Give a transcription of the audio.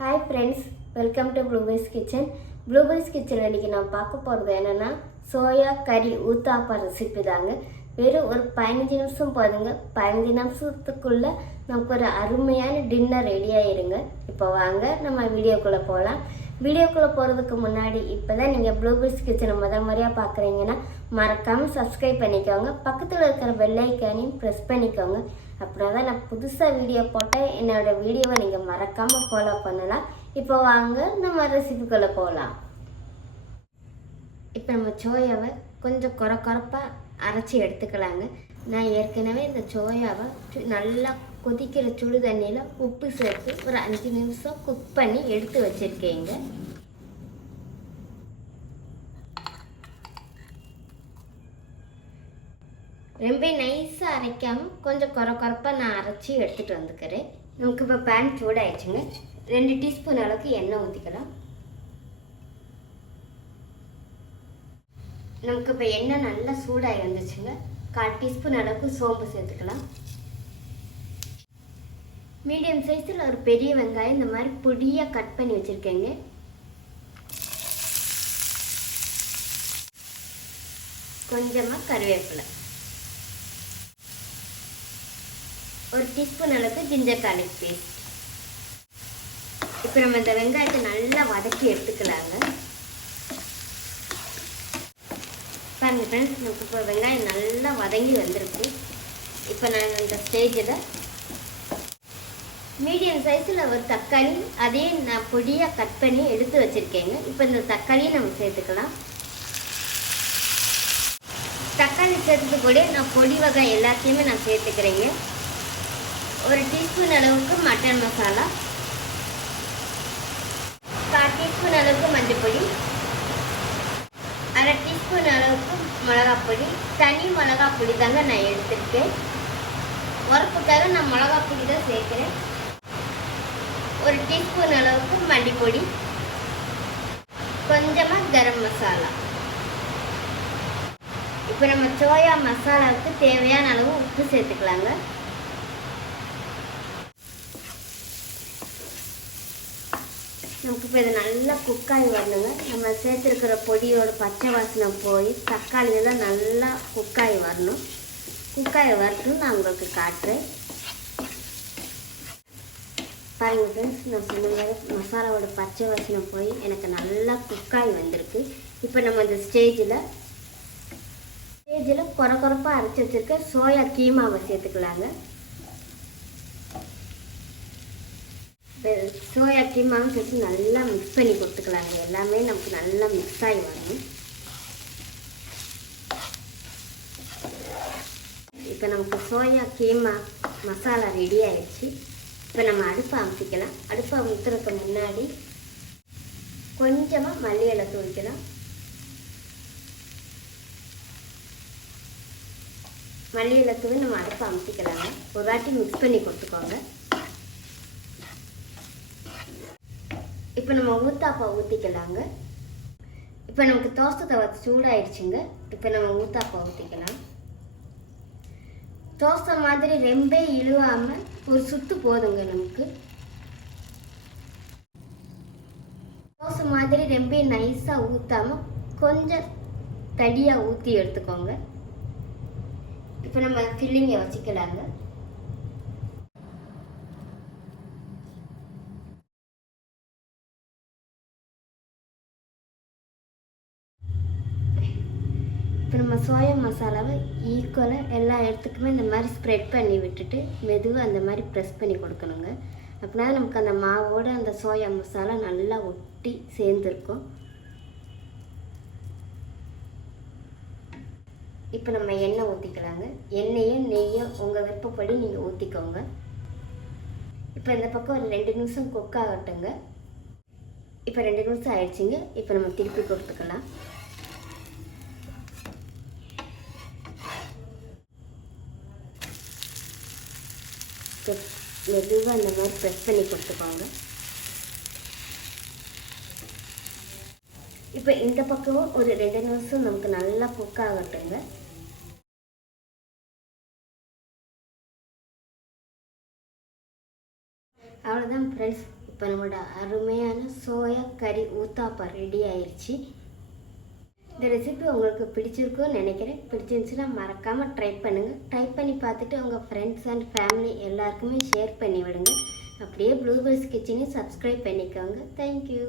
Hi friends, welcome to Blueberry's Kitchen. Blueberry's Kitchen இன்றைக்கி நான் பார்க்க போகிறது என்னென்னா சோயா கறி ஊத்தாப்பா ரெசிபி தாங்க. வெறும் ஒரு 15 நிமிஷம் போதுங்க. 15 நிமிஷத்துக்குள்ளே நமக்கு ஒரு அருமையான டின்னர் ரெடி ஆகிடுங்க. இப்போ வாங்க நம்ம வீடியோக்குள்ளே போகலாம். வீடியோக்குள்ளே போகிறதுக்கு முன்னாடி இப்போ தான் நீங்கள் ப்ளூபெர்ஸ் கிச்சனை முறையாக பார்க்குறீங்கன்னா மறக்காமல் சப்ஸ்கிரைப் பண்ணிக்கோங்க. பக்கத்தில் இருக்கிற பெல் ஐக்கானையும் ப்ரெஸ் பண்ணிக்கோங்க. அப்படின்னா தான் நான் புதுசாக வீடியோ போட்டால் என்னோடய வீடியோவை நீங்கள் மறக்காமல் ஃபாலோ பண்ணலாம். இப்போ வாங்க நம்ம ரெசிபிக்குள்ளே போகலாம். இப்போ நம்ம சோயாவை கொஞ்சம் குறப்பாக அரைச்சி எடுத்துக்கலாங்க. நான் ஏற்கனவே இந்த சோயாவை நல்லா கொதிக்கிற சுடு தண்ணியில் உப்பு சேர்த்து ஒரு 5 நிமிஷம் குக் பண்ணி எடுத்து வச்சுருக்கேங்க. ரொம்ப நைஸாக அரைக்காமல் கொஞ்சம் குறப்பாக நான் அரைச்சி எடுத்துகிட்டு வந்துக்கிறேன். நமக்கு இப்போ பேன் சூடாகிடுச்சுங்க. 2 டீஸ்பூன் அளவுக்கு எண்ணெய் ஊற்றிக்கலாம். நமக்கு இப்போ எண்ணெய் நல்லா சூடாகி வந்துச்சுங்க. 1/4 டீஸ்பூன் அளவுக்கு சோம்பு சேர்த்துக்கலாம். மீடியம் சைஸில் ஒரு பெரிய வெங்காயம் இந்த மாதிரி பொடியாக கட் பண்ணி வச்சுருக்கேங்க. கொஞ்சமாக கருவேப்பிலை, 1 டீஸ்பூன் அளவுக்கு ஜிஞ்சர் கார்லிக் பேஸ்ட். இப்போ நம்ம இந்த வெங்காயத்தை நல்லா வதக்கி எடுத்துக்கலாங்க. பாருங்க ஃப்ரெண்ட்ஸ், நமக்கு இப்போ வெங்காயம் நல்லா வதங்கி வந்திருக்கு. இப்போ நான் இந்த ஸ்டேஜில் மீடியம் சைஸில் ஒரு தக்காளி அதையும் நான் பொடியாக கட் பண்ணி எடுத்து வச்சுருக்கேங்க. இப்போ இந்த தக்காளியை நம்ம சேர்த்துக்கலாம். தக்காளி சேர்த்துட்டு கூட நான் பொடி வகை எல்லாத்தையுமே நான் சேர்த்துக்கிறேங்க. 1 டீஸ்பூன் அளவுக்கு மட்டன் மசாலா, 1/4 டீஸ்பூன் அளவுக்கு மஞ்சள் பொடி, 1/2 டீஸ்பூன் அளவுக்கு மிளகாப்பொடி. தனி மிளகாப்பொடி தாங்க நான் எடுத்துருக்கேன். உரப்புக்காக நான் மிளகாப்பொடி தான் சேர்க்குறேன். 1 டீஸ்பூன் அளவுக்கு மல்லிப்பொடி, கொஞ்சமாக கரம் மசாலா. இப்போ நம்ம சோயா மசாலாவுக்கு தேவையான அளவு உப்பு சேர்த்துக்கலாங்க. நமக்கு இப்போ இது நல்லா குக்காகி வரணுங்க. நம்ம சேர்த்துருக்கிற பொடியோட பச்சை வாசனை போய் தக்காளியெல்லாம் நல்லா குக்காகி வரணும். குக்காகி வரட்டும், நான் உங்களுக்கு காட்டுறேன். பாருங்கள் ஃப்ரெண்ட்ஸ், நான் சொன்ன மாதிரி மசாலாவோட பச்சை வாசனை போய் எனக்கு நல்லா குக்காகி வந்திருக்கு. இப்போ நம்ம இந்த ஸ்டேஜில் குறப்பாக அரைச்சி வச்சுருக்க சோயா கீமாவை சேர்த்துக்கலாங்க. சோயா கீமாவும் சேர்த்து நல்லா மிக்ஸ் பண்ணி கொடுத்துக்கலாங்க. எல்லாமே நமக்கு நல்லா மிக்ஸ் ஆகி வரணும். இப்போ நமக்கு சோயா கீமா மசாலா ரெடி ஆயிடுச்சு. இப்போ நம்ம அடுப்பை அமுத்திக்கலாம். அடுப்பை அமுத்துறதுக்கு முன்னாடி கொஞ்சமாக மல்லி இலை தூவிக்கலாம். மல்லி இலை தூவி நம்ம அடுப்பை அமுத்திக்கலாங்க. ஒரு வாட்டி மிக்ஸ் பண்ணி கொடுத்துக்கோங்க. இப்போ நம்ம ஊத்தாப்பா ஊற்றிக்கலாங்க. இப்போ நமக்கு தோசை தவா சூடாயிடுச்சுங்க. இப்போ நம்ம ஊத்தாப்பா ஊற்றிக்கலாம். தோசை மாதிரி ரொம்ப இழுவாமல் ஒரு சுத்து போதுங்க. நமக்கு தோசை மாதிரி ரொம்ப நைஸாக ஊற்றாமல் கொஞ்சம் தடியாக ஊற்றி எடுத்துக்கோங்க. இப்போ நம்ம ஃபில்லிங்கை வச்சுக்கலாங்க. இப்போ நம்ம சோயா மசாலாவை ஈக்குவலாக எல்லா இடத்துக்குமே இந்த மாதிரி ஸ்ப்ரெட் பண்ணி விட்டுட்டு மெதுவாக அந்த மாதிரி ப்ரெஸ் பண்ணி கொடுக்கணுங்க. அப்படின்னா நமக்கு அந்த மாவோடு அந்த சோயா மசாலா நல்லா ஒட்டி சேர்ந்துருக்கும். இப்போ நம்ம எண்ணெய் ஊற்றிக்கலாங்க. எண்ணெயோ நெய்யோ உங்கள் விருப்பப்படி நீங்கள் ஊற்றிக்கோங்க. இப்போ இந்த பக்கம் ஒரு 2 நிமிஷம் குக் ஆகட்டுங்க. இப்போ 2 நிமிஷம் ஆயிடுச்சுங்க. இப்போ நம்ம திருப்பி கொடுத்துக்கலாம். மெதுவாக அந்த மாதிரி ப்ரெஸ் பண்ணி கொடுத்துக்கோங்க. இப்போ இந்த பக்கமும் ஒரு 2 நிமிஷம் நமக்கு நல்லா குக் ஆகட்டுங்க. அவ்வளோதான் ஃப்ரெண்ட்ஸ். இப்போ நம்மளோட அருமையான சோயா கறி ஊத்தாப்பம் ரெடி ஆயிடுச்சு. இந்த ரெசிபி உங்களுக்கு பிடிச்சிருக்குன்னு நினைக்கிறேன். பிடிச்சிருந்துச்சுன்னா மறக்காமல் ட்ரை பண்ணுங்கள். ட்ரை பண்ணி பார்த்துட்டு உங்கள் ஃப்ரெண்ட்ஸ் அண்ட் ஃபேமிலி எல்லாருக்குமே ஷேர் பண்ணி விடுங்க. அப்படியே ப்ளூபெர்ஸ் கிச்சனையும் சப்ஸ்கிரைப் பண்ணிக்கோங்க. தேங்க்யூ.